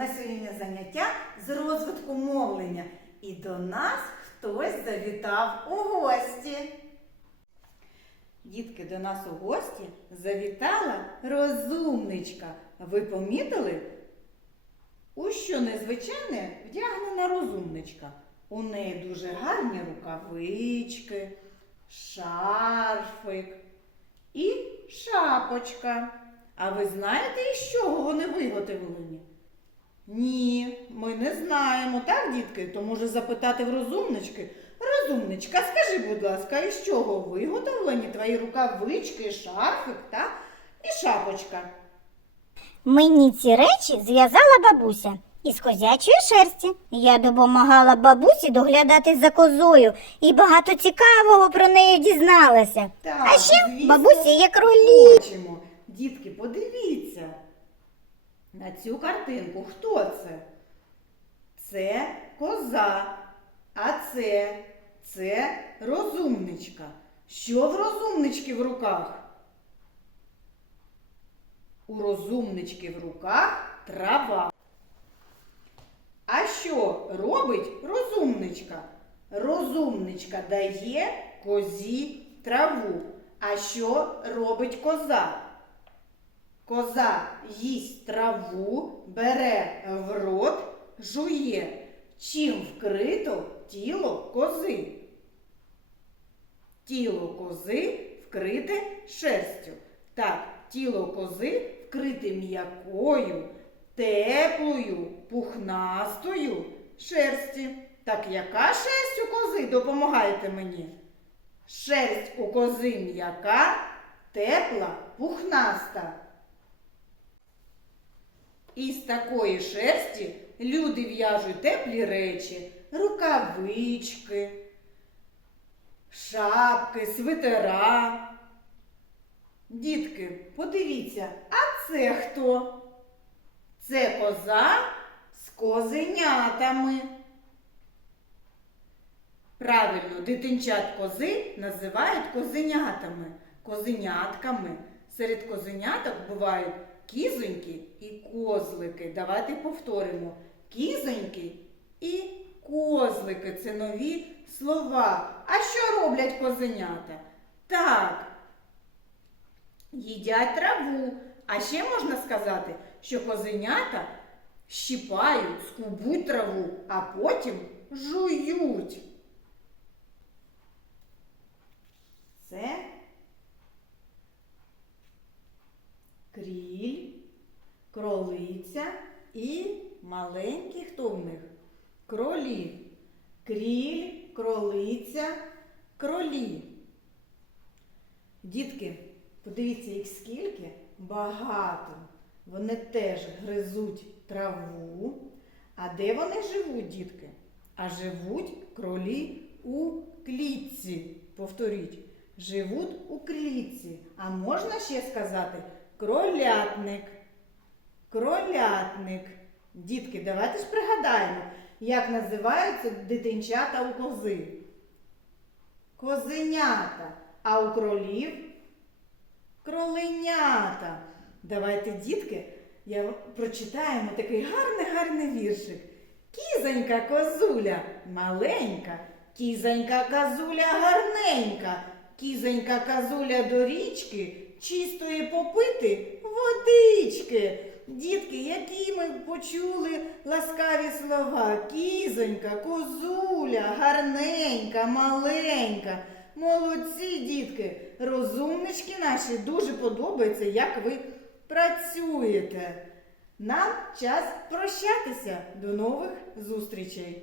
нас сьогодні заняття з розвитку мовлення. І до нас хтось завітав у гості. Дітки, до нас у гості завітала розумничка. Ви помітили? У що незвичайне вдягнена розумничка. У неї дуже гарні рукавички, шарфик і шапочка. А ви знаєте, із чого вони виготовлені? Ні, ми не знаємо, так, дітки? То може запитати в розумнички. Розумничка, скажи, будь ласка, із чого виготовлені твої рукавички, шарфик та і шапочка? Мені ці речі зв'язала бабуся із козячої шерсті. Я допомагала бабусі доглядати за козою і багато цікавого про неї дізналася. Так, а ще звісно. бабуся є кролі. Хочемо. Дітки, подивіться на цю картинку. Хто це? Це коза. А це, це розумничка. Що в розумнички в руках? У розумнички в руках трава. А що робить розумничка? Розумничка дає козі траву. А що робить коза? Коза їсть траву, бере в рот, жує. Чим вкрито тіло кози? Тіло кози вкрите шерстю. Так, тіло кози вкрите м'якою, теплою, пухнастою шерсті. Так яка шерсть у кози? Допомагайте мені. Шерсть у кози м'яка, тепла, пухнаста. Із такої шерсті люди в'яжуть теплі речі, рукавички, шапки, свитера. Дітки, подивіться, а це хто? Це коза з козенятами. Правильно, дитинчат кози називають козенятами, козенятками. Серед козеняток бувають кізоньки і козлики. Давайте повторимо. Кізоньки і козлики це нові слова. А що роблять козенята? Так, їдять траву. А ще можна сказати, що козенята щіпають, скубуть траву, а потім жують. Це кріль, кролиця і маленький хто в? Кролі. Кріль, кролиця, кролі. Дітки, подивіться, їх скільки багато. Вони теж гризуть траву. А де вони живуть, дітки? А живуть кролі у клітці. Повторіть, живуть у клітці. А можна ще сказати кролятник. Кролятник. Дітки, давайте ж пригадаємо, як називаються дитинчата у кози. Козенята. А у кролів кроленята. Давайте, дітки, я прочитаємо такий гарний гарний віршик. Кізонька козуля маленька, кізонька козуля гарненька, кізонька козуля до річки, чистої попити водички. Дітки, які ми почули ласкаві слова. Кізонька, козуля, гарненька, маленька. Молодці, дітки, розумнички наші дуже подобається, як ви працюєте. Нам час прощатися. До нових зустрічей!